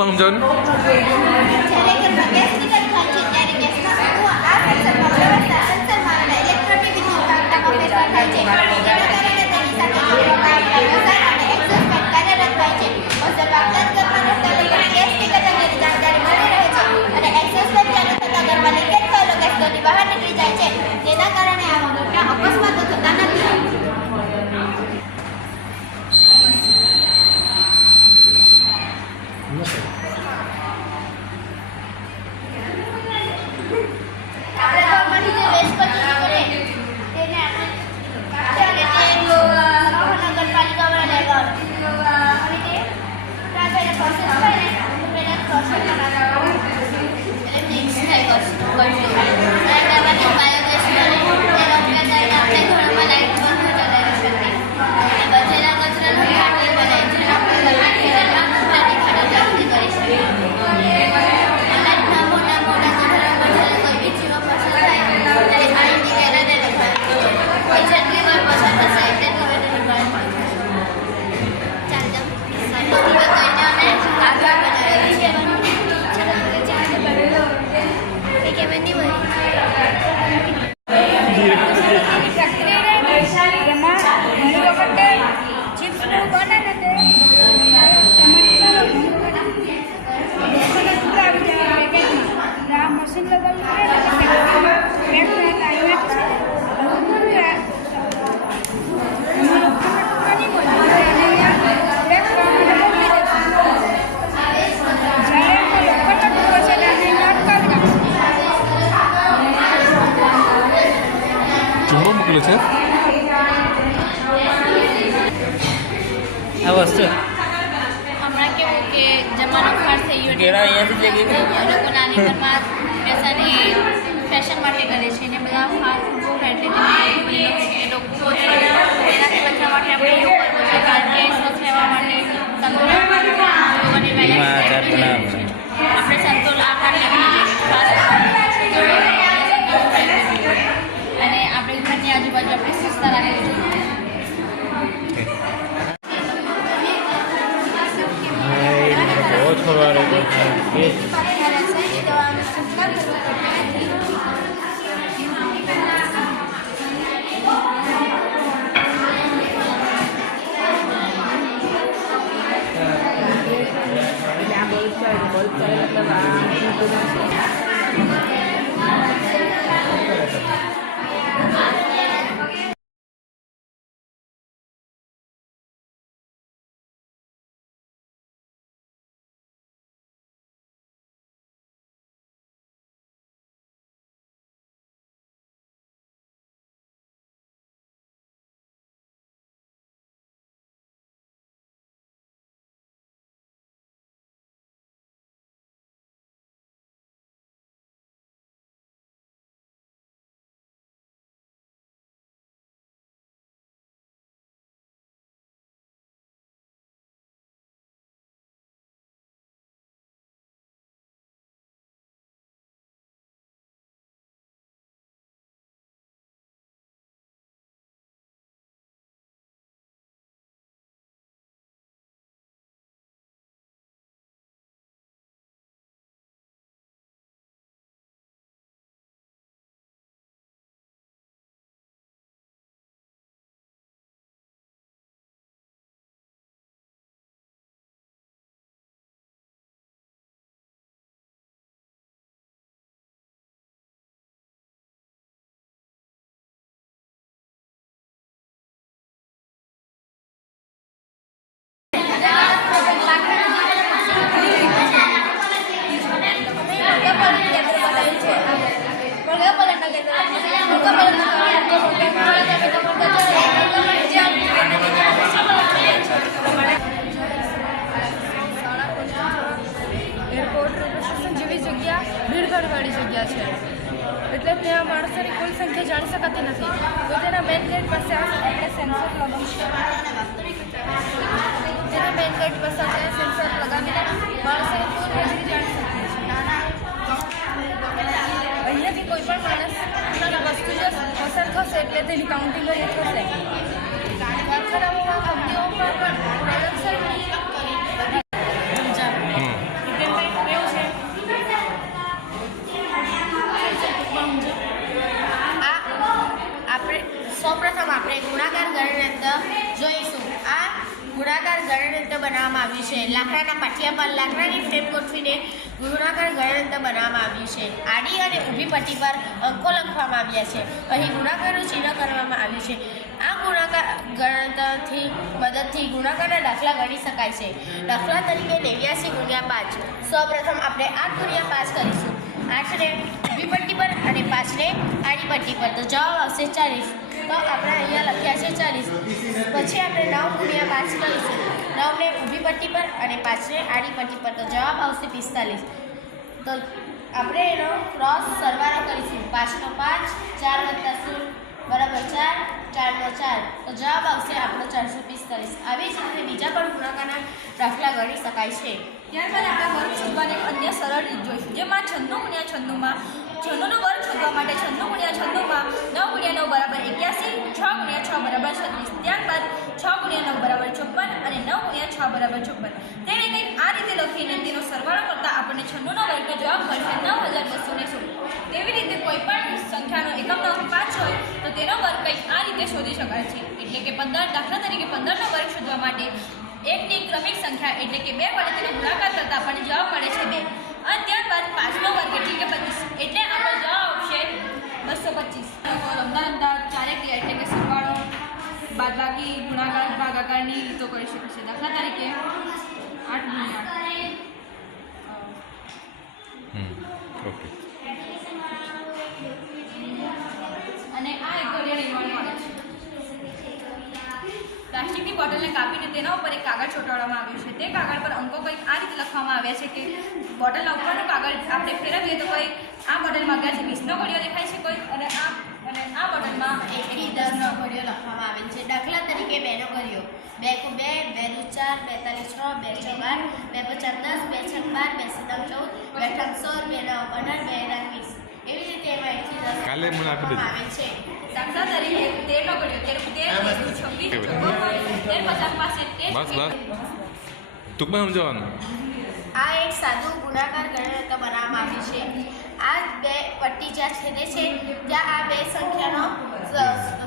ટૂંકમાં સમજાવો બહાર નીકળી જાય છે, જેના કારણે આવા મોટા અકસ્માતો થતા નથી. મોકલ્યું છે આ વસ્તુ હમણાં કેવું કે જમાનો ખાસ થઈ ગયો કેળા અહીંયાથી જઈ ગઈ લોકો નાની ઉંમરમાં ફેશન માટે કરે છે ને બધા ફાસ્ટ ફૂડ એટલે એ લોકો એનાથી બચવા માટે આપણે યોગ કરવો છે કારણ કે સ્વચ્છ રહેવા માટે તંદુરસ્ત અને આપણે સંતુલન આહાર લેવો જોઈએ અને આપણે ઘરની આજુબાજુ આપણે સ્વચ્છતા રાખવી જોઈએ. ભીડભાડવાળી જગ્યા છે એટલે ત્યાં માણસોની કુલ સંખ્યા જાણી શકાતી નથી. તો તેના મેઇન ગેટ પાસે આપણે સેન્સર લગાવીશું. જેના મેઇન ગેટ પાસે આપણે સેન્સર લગાવીને માણસોની કુલ હાજરી જાણી શકીએ છીએ. અહીંયાથી કોઈ પણ માણસ વસ્તુ જે પસાર થશે એટલે તેની કાઉન્ટિંગ થશે. કારખાનાઓમાં કંપનીઓમાં પણ પ્રોડક્શન બનાવવામાં આવ્યું છે. લાકડાના પાટિયા પર લાકડાની ફ્રેમ ગોઠવીને ગુણાકાર ગણતંત્ર બનાવવામાં આવ્યું છે. આડી અને ઊભી પટ્ટી પર અંકો લખવામાં આવ્યા છે. અહીં ગુણાકારનું ચિહ્ન કરવામાં આવ્યું છે. આ ગુણાકાર ગણતંત્રની મદદથી ગુણાકારના દાખલા ગણી શકાય છે. દાખલા તરીકે 89 ગુણ્યા 5. સૌપ્રથમ આપણે 8 ગુણ્યા 5 કરીશું. 8ને ઊભી પટ્ટી પર અને 5ને આડી પટ્ટી પર, તો જવાબ આવશે 40. તો આપણે અહીંયા લખ્યા છે 40. પછી આપણે 9 ગુણ્યા 5 કરીશું. 9ને ઊભી પટ્ટી પર અને 5ને આડી પટ્ટી પર, તો જવાબ આવશે 45. તો આપણે એનો ક્રોસ સરવાળો કરીશું. 5 નો 5, 4 + 0 બરાબર 4, 4 નો 4, તો જવાબ આવશે આપણો 445. આવી જ રીતે બીજા પણ ગુણાકારના દાખલા ગણી શકાય છે. ત્યારબાદ આપણે વર્ગ શોધવાની એક અન્ય સરળ રીત જોઈશું, જેમાં 96 ગુણ્યા 96માં 96નો વર્ગ શોધવા માટે 96 ગુણ્યા 96માં 9 ગુણ્યા 9 બરાબર 81, 6 ગુણ્યા 6 બરાબર 36. ત્યારબાદ 6 ગુણ્યા 9 બરાબર 54 અને 9 ગુણ્યા 6 બરાબર 54. તેને કંઈક આ રીતે લખીને તેનો સરવાળો કરતાં આપણને 96નો વર્ગનો જવાબ મળશે 9216. તેવી રીતે કોઈ પણ સંખ્યાનો એકમનો અંક 5 હોય તો તેનો વર્ગ કંઈક આ રીતે શોધી શકાય છે. એટલે કે 15, દાખલા તરીકે 15નો વર્ગ શોધવા માટે એકની ક્રમિક સંખ્યા એટલે કે 2 વડે તેનો ગુણાકાર કરતાં આપણને જવાબ મળે છે 2. અને ત્યારબાદ 5નો વર્ગ એટલે કે 25, એટલે આપણો જવાબ આવશે 225. રમતા રમતા ચારે ક્રિયા એટલે કે સરવાળો, બાદબાકી, ગુણાકાર, ભાગાકારની રીતો કરી શકે છે. દાખલા તરીકે 8 ગુણ્યા 8. ઓકે. અને આ એક ઘડિયાળ રીંગણ મળે છે. પ્લાસ્ટિકની બોટલને કાપીને તેના ઉપર એક કાગળ ચોંટાડવામાં આવ્યું છે. તે કાગળ પર અંકો કંઈક આ રીતે લખવામાં આવ્યા છે કે બોટલના ઉપરનો કાગળ આપણે ફેરવીએ તો કોઈ આ બોટલમાં 11 થી 20નો ઘડિયો દેખાય છે કોઈ, અને આ બોટલમાં 1 થી 10નો ઘડિયો લખવામાં આવેલ છે. દાખલા તરીકે 2 નો ઘડિયો 2 × 2 2 × 4 2 × 6 2 × 8 2 × 5 12 2 × 13 14 2 × 16 2 × 18 2 × 20. એવી રીતે એમાં 1 થી 10 કાલે મને આપી દેજો. આવે છે. દાખલા તરીકે 13નો ઘડિયો 13 26 બસ બસ ટૂંકમાં સમજાવવાનું. આ એક સાદું ગુણાકાર ગણતંત્ર બનાવવામાં આવ્યું છે. આ બે પટ્ટી જ્યાં છેદે છે ત્યાં આ બે સંખ્યાનો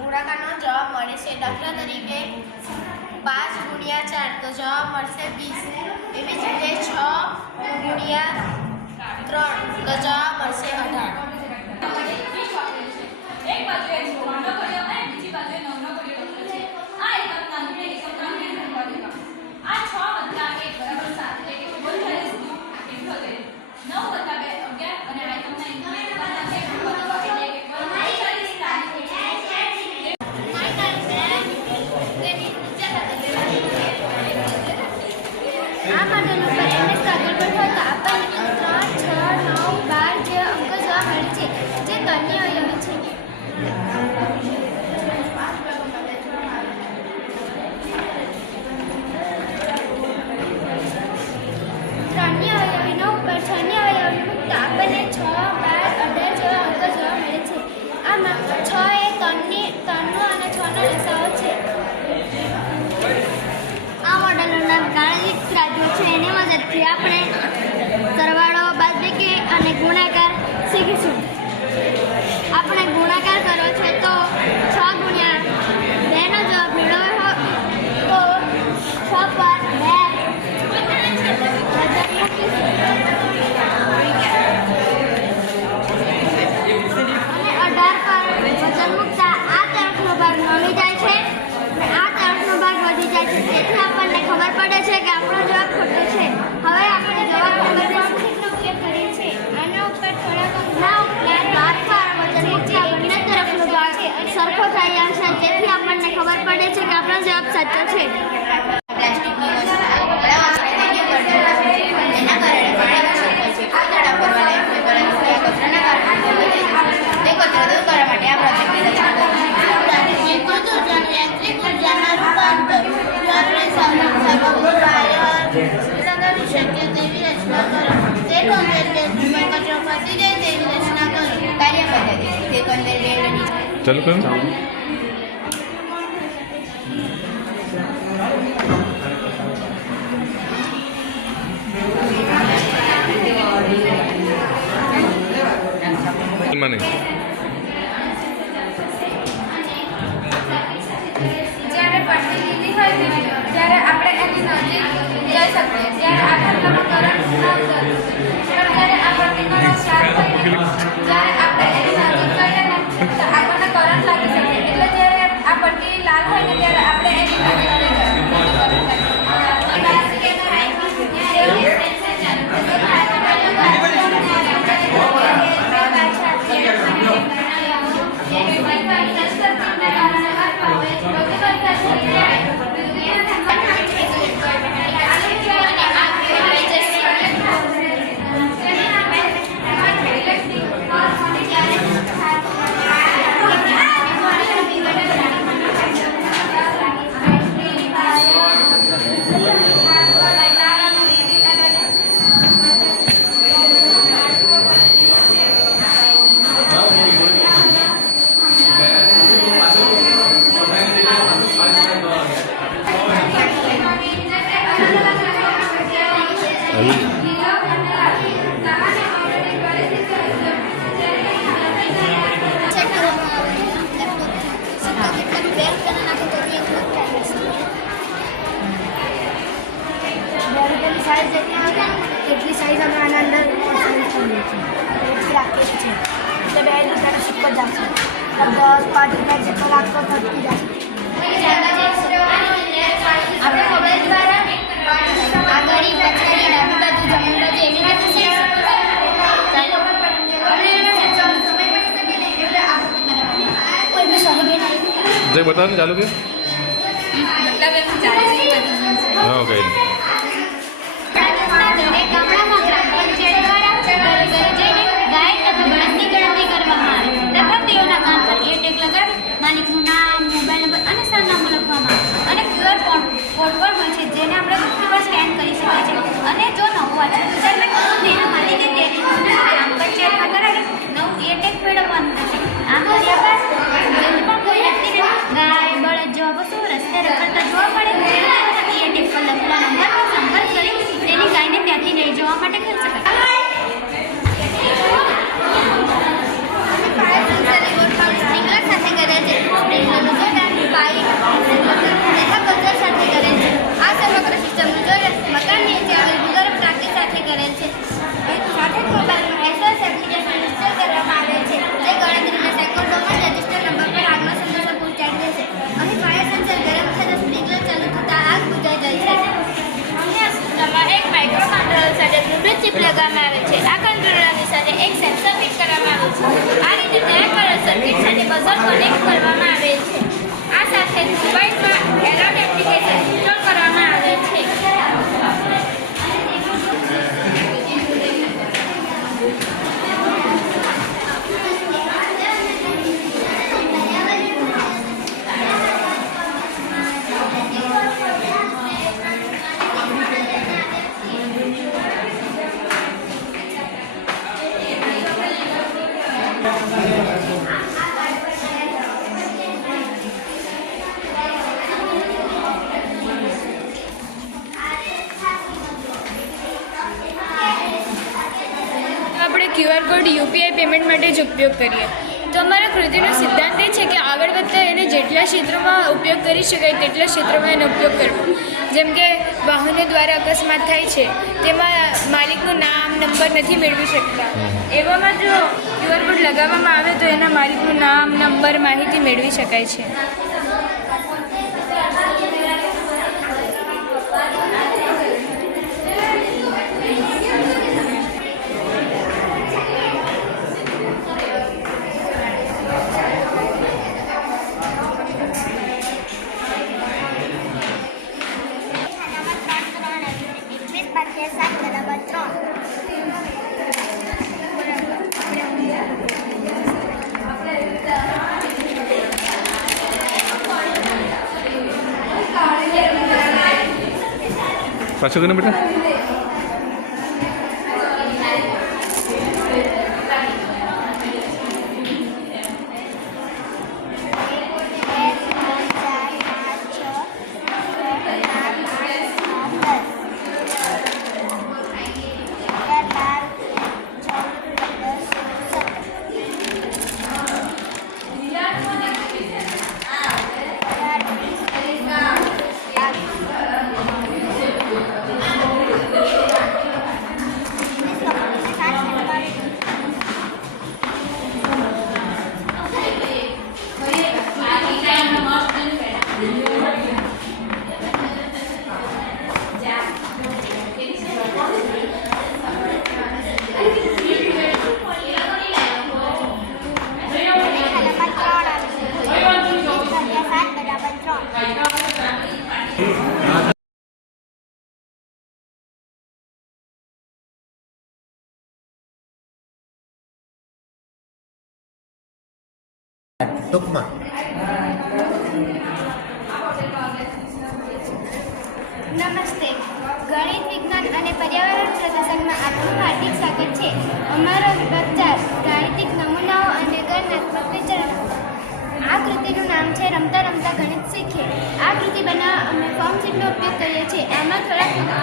ગુણાકારનો જવાબ મળે છે. દાખલા તરીકે 5 ગુણ્યા 4, તો જવાબ મળશે 20. એવી જ રીતે 6 ગુણ્યા 3, તો જવાબ મળશે 18. એક બાજુએ 9નો ઘડિયો અને બીજી બાજુએ 9નો ઘડિયો લખેલો છે. આ એકમના અંકને એકમના અંકે લખવા દેવા. આ 6 + 1 બરાબર 7 એટલે કે 39 × 78. 9 + 2 11 અને આ એકમના અંકે લખવા દેવા એટલે કે આ મોડેલ ઉપર MS કાગળ પર હોય તો આપણને 3, 6, 9, 12 જેવા અંકો જોવા મળે છે, જે કર્ણીય અવયવી છે. ત્રણની અવયવીનો ઉપર 6ની અવયવી મૂકતા આપણને 6, 12, 18 જેવા અંકો જોવા મળે છે. આમાં 6 એ 3નો અને 6નો લસાઅ છે. આ મોડેલનું નામ ગાણિતિક રાજ્યો છે. એની મદદથી આપણે સરવાળો, બાદબાકી અને ગુણાકાર શીખીશું. આપણે ગુણાકાર કરવો છે તો 6 ગુણ્યા 2નો જવાબ મેળવ્યો તો 6 પર 2 વજન મૂકીશું. અને 18 પર વજન મૂકતા આ તરફનો ભાગ નમી જાય છે અને આ તરફનો ભાગ વધી જાય છે. તેથી આપણને ખબર પડે છે કે આપણો જવાબ ખોટો છે. હવે આપણે જવાબ ખબરનો ઉપયોગ કરીએ છીએ. આના ઉપર થોડાક અંકના ઉપરાંત 12 પર વજન મૂકતા બંને તરફનો ભાગ સરખો થઈ જાય છે. તેથી આપણને ખબર પડે છે કે આપણો જવાબ સાચો છે. પ્લાસ્ટિકની વસ્તુ એના કારણે પાણી દૂષિત થાય છે. કોઈ દડા ભરવાને કોઈ કચરાના કારણે તે કચરો દૂર કરવા માટે આ પ્રોજેક્ટની રચના કરવામાં આવી છે. યાંત્રિક ઉર્જાના રૂપાંતર આપણે કરી શકીએ તેવી રચના કરો. તે કન્વેયર બેલ્ટમાં કચરો ફસી જાય તેવી રચના કરો. કાર્ય પદ્ધતિ તે કન્વેયર બેલ્ટની ચાલુ કરો. મને જ્યારે પટ્ટી લીધી હોય ત્યારે આપણે એની નજીક જઈ શકીએ ત્યારે આ ભાગમાં કરંટ ન ઉતરતું. પણ જ્યારે આ પટ્ટીનો રંગ શાર્પ હોય ને ત્યારે આપણે એની નજીક જઈએ ને તો આપણને કરંટ લાગી શકે. એટલે જ્યારે આ પટ્ટી લાલ હોય ને ત્યારે આપણે એની નજીક જઈએ. સાઈઝ જેટલી આવે એટલી સાઈઝ અમે આના અંદર સાઈઝ કરીએ છીએ એટલી રાખીએ છીએ એટલે 2 રૂપિયાનો સિક્કો જ આવશે 10-5 રૂપિયા જેટલો રાખતો થતી જશે. આપણે મોબાઈલ દ્વારા આગળ પાછળ ડાબી બાજુ જમણી બાજુ એવી રીતે શીખી જય બતાવો ને ચાલુ કે મતલબ એમ ચાલે હા કઈ દરેક ગામડામાં ગ્રામ પંચાયત દ્વારા ઘરે ઘરે જઈને ગાય તથા ભેંસની ગણતરી કરવામાં આવે તથા તેઓના કામ પર એ ટેગ લગાવી માલિકનું નામ મોબાઈલ નંબર અને સરનામું લખવામાં આવે અને QR કોડ પણ હોય છે જેને આપણે મુઠ્ઠી પર સ્કેન કરી શકાય છે અને જો નવું વાંચવું ચાલે તો તેના માલિકે તેની ગ્રામ પંચાયતમાં કરાવી નવું એ ટેગ મેળવવાનું થશે. આમ કર્યા બાદ જેને પણ કોઈ વ્યક્તિને ગાય બળદ જેવા પશુ રસ્તે રખડતા જોવા મળે તો એ ટેગ પર લખેલા નંબર પર સંપર્ક કરી તેની ગાયને ત્યાંથી લઈ જવા માટે કરી શકાય. સાથે કરે છે સાથે કરે છે. આ સમગ્ર સિસ્ટમનું જોડે મકાન નીચે આવેલ ભૂગર્ભ ટાંકી સાથે કરે છે. સાથે જ મોબાઈલમાં SOS એપ્લિકેશન ઇન્સ્ટોલ કરવામાં આવે છે જે ગણતરીના સેકન્ડોમાં રજિસ્ટર નંબર પર આગનો સંદેશો પહોંચાડી દેશે. અહીં ફાયર સેન્સર ગરમ થતાં સ્પ્રિંકલર ચાલુ થતાં આગ બુઝાઈ જાય છે. અન્ય સિસ્ટમમાં એક માઇક્રો કંટ્રોલર સાથે બ્લૂટૂથ ચિપ લગાવવામાં આવે છે. આ કંટ્રોલરની સાથે એક સેન્સર ફિટ કરવામાં આવે છે. આ રીતે બ્લેક કલર સર્કિટ સાથે બઝર કનેક્ટ કરવામાં આવે છે. આ સાથે મોબાઈલમાં એલર્ટ એપ્લિકેશન ઇન્સ્ટોલ કરવામાં આવે છે. આપણે QR કોડ UPI પેમેન્ટ માટે જ ઉપયોગ કરીએ તો અમારા કૃતિનો સિદ્ધાંત એ છે કે આગળ વધતા એને જેટલા ક્ષેત્રોમાં ઉપયોગ કરી શકાય તેટલા ક્ષેત્રોમાં એનો ઉપયોગ કરવો. જેમ કે વાહનો દ્વારા અકસ્માત થાય છે તેમાં માલિકનું નામ નંબર નથી મેળવી શકતા એવામાં જો QR કોડ લગાવવામાં આવે તો એના માલિકનું નામ નંબર માહિતી મેળવી શકાય છે. પાછો કરીને બેટા ટૂંકમાં નમસ્તે. ગણિત વિજ્ઞાન અને પર્યાવરણ પ્રદર્શનમાં આપનું હાર્દિક સ્વાગત છે. અમારો વિભાગ 4 ગાણિતિક નમૂનાઓ અને ગણનાત્મક વિચારણા. આ કૃતિનું નામ છે રમતા રમતા ગણિત શીખીએ. આ કૃતિ બનાવવા અમે ફોર્મ શીટનો ઉપયોગ કરીએ છીએ. આમાં થોડાક કલર